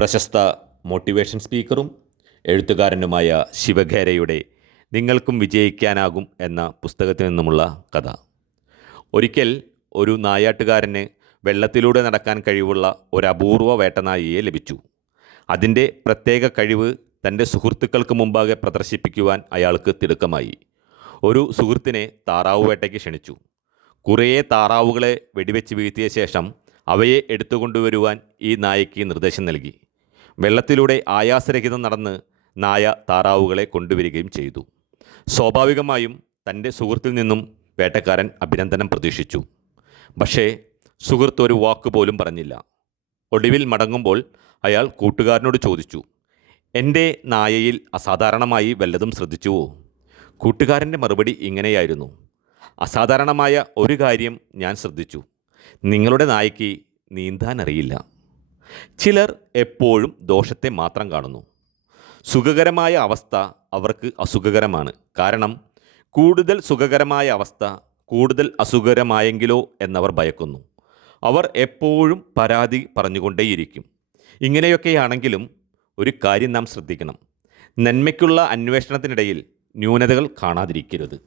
പ്രശസ്ത മോട്ടിവേഷൻ സ്പീക്കറും എഴുത്തുകാരനുമായ ശിവഖേരയുടെ നിങ്ങൾക്കും വിജയിക്കാനാകും എന്ന പുസ്തകത്തിൽ നിന്നുമുള്ള കഥ. ഒരിക്കൽ ഒരു നായാട്ടുകാരന് വെള്ളത്തിലൂടെ നടക്കാൻ കഴിവുള്ള ഒരു അപൂർവ വേട്ടനായിയെ ലഭിച്ചു. അതിൻ്റെ പ്രത്യേക കഴിവ് തൻ്റെ സുഹൃത്തുക്കൾക്ക് മുമ്പാകെ പ്രദർശിപ്പിക്കുവാൻ അയാൾക്ക് തിടുക്കമായി. ഒരു സുഹൃത്തിനെ താറാവ് വേട്ടയ്ക്ക് ക്ഷണിച്ചു. കുറേ താറാവുകളെ വെടിവെച്ച് വീഴ്ത്തിയ ശേഷം അവയെ എടുത്തുകൊണ്ടുവരുവാൻ ഈ നായയ്ക്ക് നിർദ്ദേശം നൽകി. വെള്ളത്തിലൂടെ ആയാസരഹിതം നടന്ന് നായ താറാവുകളെ കൊണ്ടുവരികയും ചെയ്തു. സ്വാഭാവികമായും തൻ്റെ സുഹൃത്തിൽ നിന്നും വേട്ടക്കാരൻ അഭിനന്ദനം പ്രതീക്ഷിച്ചു. പക്ഷേ സുഹൃത്ത് ഒരു വാക്കുപോലും പറഞ്ഞില്ല. ഒടുവിൽ മടങ്ങുമ്പോൾ അയാൾ കൂട്ടുകാരനോട് ചോദിച്ചു, എൻ്റെ നായയിൽ അസാധാരണമായി വല്ലതും ശ്രദ്ധിച്ചുവോ? കൂട്ടുകാരൻ്റെ മറുപടി ഇങ്ങനെയായിരുന്നു, അസാധാരണമായ ഒരു കാര്യം ഞാൻ ശ്രദ്ധിച്ചു. നിങ്ങളുടെ നായയ്ക്ക് നീന്താനറിയില്ല. ചിലർ എപ്പോഴും ദോഷത്തെ മാത്രം കാണുന്നു. സുഖകരമായ അവസ്ഥ അവർക്ക് അസുഖകരമാണ്. കാരണം കൂടുതൽ സുഖകരമായ അവസ്ഥ കൂടുതൽ അസുഖകരമായെങ്കിലോ എന്നവർ ഭയക്കുന്നു. അവർ എപ്പോഴും പരാതി പറഞ്ഞുകൊണ്ടേയിരിക്കും. ഇങ്ങനെയൊക്കെയാണെങ്കിലും ഒരു കാര്യം നാം ശ്രദ്ധിക്കണം. നന്മയ്ക്കുള്ള അന്വേഷണത്തിനിടയിൽ ന്യൂനതകൾ കാണാതിരിക്കരുത്.